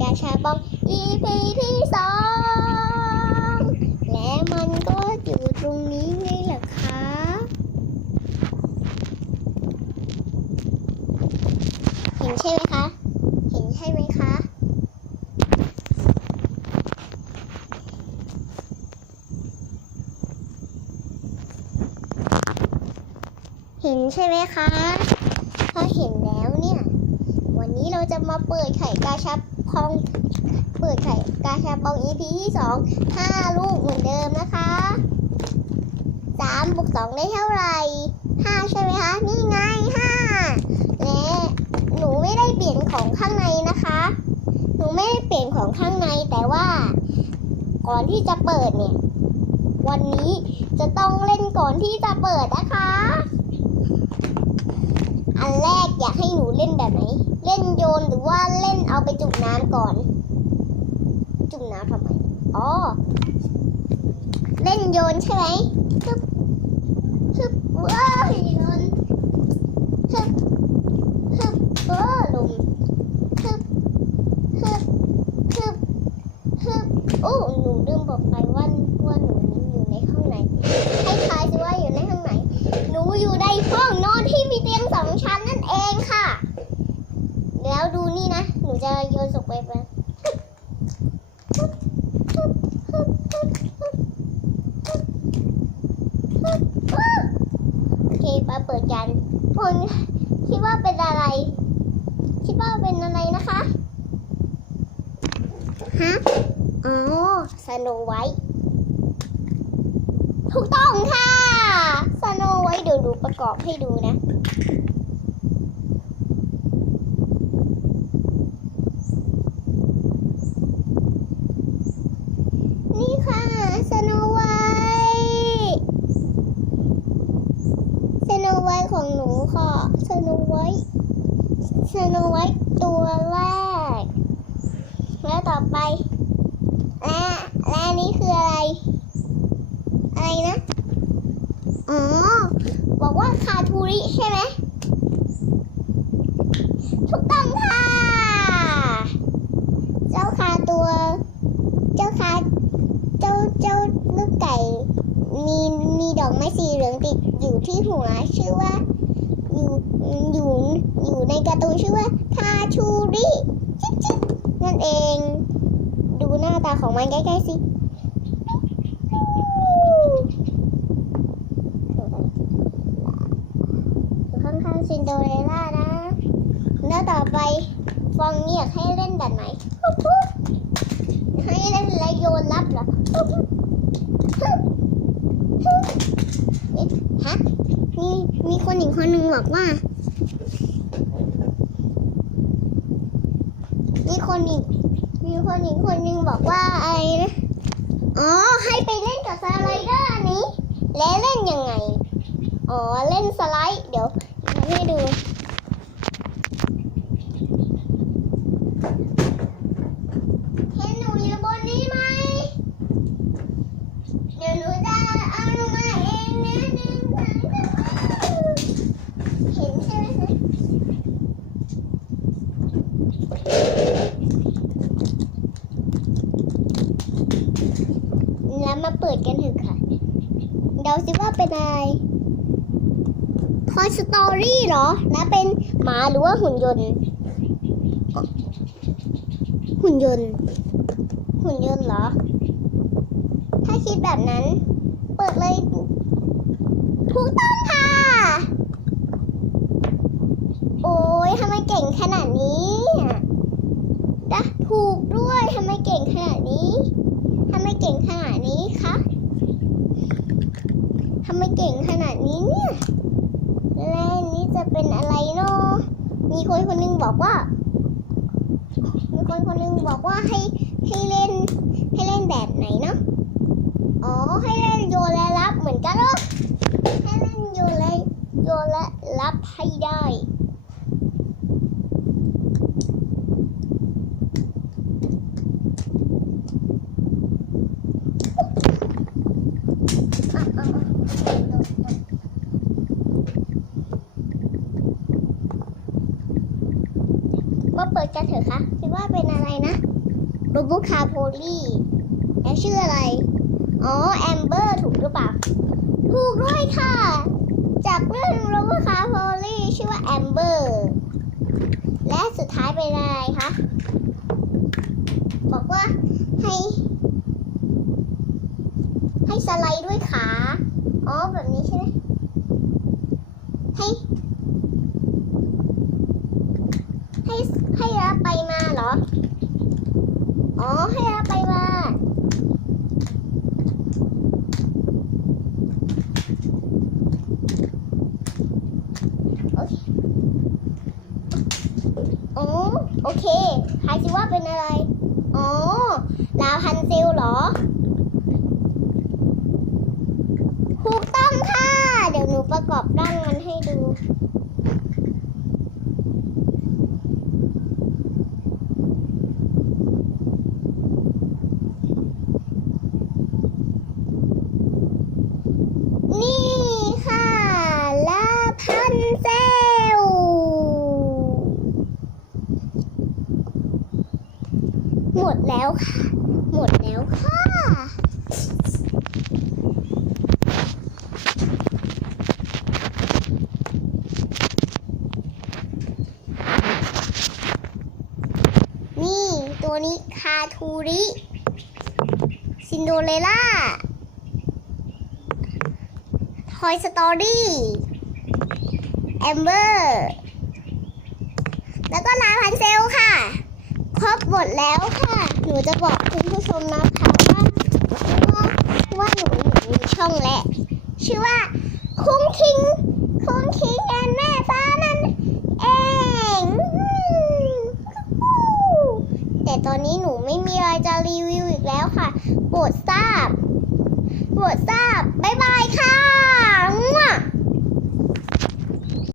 กาชาปอง EP ที่สองและมันก็อยู่ตรงนี้ไงล่ะคะเห็นใช่ไหมคะ เห็นใช่ไหมคะเห็นใช่ไหมคะถ้าเห็นแล้วเนี่ย วันนี้เราจะมาเปิดไข่กาชาพองเปิดไข่กาชาปอง EP ที่สองห้าลูกเหมือนเดิมนะคะสามบวกสองได้เท่าไหร่ห้าใช่ไหมคะ นี่ไงห้าและหนูไม่ได้เปลี่ยนของข้างในนะคะ หนูไม่ได้เปลี่ยนของข้างในแต่ว่า ก่อนที่จะเปิดเนี่ย วันนี้จะต้องเล่นก่อนที่จะเปิดนะคะ อันแรกอยากให้หนูเล่นแบบไหน นโยนหรือว่าเล่นเอาไปจุ่มน้ำก่อน จุ่มน้ำทำไมอ๋อเล่นโยนใช่ไหมฮึบฮึบว้าวโยนฮึบฮึบเออลงฮึบฮึบฮึบฮึบโอ้หนูลืมบอกไปว่าว่าหนูอยู่ในห้องไหน ให้ทายสิว่าอยู่ในห้องไหน หนูอยู่ในห้องนอนที่มีเตียงสองชั้นนั่นเองค่ะ แล้วดูนี่นะ หนู จะโยนศพไปไปโอเคไปเปิดกันคุณคิดว่าเป็นอะไร คิดว่าเป็นอะไรนะคะ ฮะ อ๋อสโนไวท์ถูกต้องค่ะสโนไว้เดี๋ยวดูประกอบให้ดูนะ นี่ค่ะสโนไวท์สโนไวท์ของหนูค่ะสโนไวท์ส โนไวท์ตัวแรก แล้วต่อไป และและนนี่คืออะไร อะไรนะ อ๋อ บอกว่าคาทูริใช่ไหมถูกต้องค่ะ เจ้าคาตัว เจ้าคาเจ้าเจ้าลูกไก่ มีมีดอกไม้สีเหลืองติดอยู่ที่หัว ชื่อว่าอยู่ อยู่ในการ์ตูนชื่อว่าคาชูริจิ๊บจิ๊บนั่นเอง ดูหน้าตาของมันใกล้ๆสิอยู่ข้างๆซินโดเรล่านะแล้วต่อไปฟองนี่อยากให้เล่นแบบไหนให้เล่นแล้วโยนรับเหรอฮะมีมีคนหญิงคนหนึ่งบอกว่า คนอีก มีคนอีกคนหนึ่งบอกว่าอะไรนะ อ๋อ ให้ไปเล่นกับสไลเดอร์อันนี้ และเล่นยังไง อ๋อ เล่นสไลด์ เดี๋ยวให้ดูเห็นหนูอยู่บนนี้ไหม เดี๋ยวหนูจะเอาลงมาเองนะหนึ่งสองสามเห็นใช่ไหมคะ แล้วมาเปิดกันเถอะค่ะ เดาสิว่าเป็นอะไร Toy Story เหรอแล้วเป็นหมาหรือว่าหุ่นยนต์ หุ่นยนต์ หุ่นยนต์เหรอ ถ้าคิดแบบนั้น เปิดเลย ถูกต้องค่ะ โอ้ยทำไมเก่งขนาดนี้นะถูกด้วยทำไมเก่งขนาดนี้ ทำไมเก่งขนาดนี้คะทำไมเก่งขนาดนี้เนี่ย และนี่จะเป็นอะไรเนาะมีคนคนหนึงบอกว่า มีคนคนหนึงบอกว่าให้ให้เล่นให้เล่นแบบไหนเนาะ อ๋อให้เล่นโยนและรับเหมือนกันเหรอให้เล่นโยนและโยนและรับให้ได้ อะอะอะ มาเปิดกันเถอะคะคิดว่าเป็นอะไรนะโรบูคาโพลีแล้วชื่ออะไร อ๋อ แอมเบอร์ถูกหรือเปล่า ถูกด้วยค่ะ จากเรื่องโรบูคาโพลีชื่อว่าแอมเบอร์ และสุดท้ายเป็นอะไรคะ บอกว่าให้ ให้สไลด์ด้วยขา อ๋อ แบบนี้ใช่ไหมให้ให้รับไปมาเหรอ อ๋อ ให้รับไปมา โอเคอ๋อโอเคทายสิว่า เป็นอะไร อ๋อ ลาพันซิลเหรอถูกต้องค่ะ เดี๋ยวหนูประกอบร่างมันให้ดู นี่ค่ะลาพันเซล หมด แล้วค่ะ หมดแล้วค่ะ นี่ตัวนี้คาทูริ ซินโดเรล่า ทอยสตอรี่ แอมเบอร์ แล้วก็ลาพันเซลค่ะ ครบหมดแล้วค่ะ นูจะบอกคุณผู้ชมนะคะว่าว่าว่าหนูอยู่ในช่องและ ชื่อว่าคุ้งคิง คุ้งคิงแอนแม่ฟ้านั่นเอง แต่ตอนนี้หนูไม่มีอะไรจะรีวิวอีกแล้วค่ะ โปรดทราบ โปรดทราบ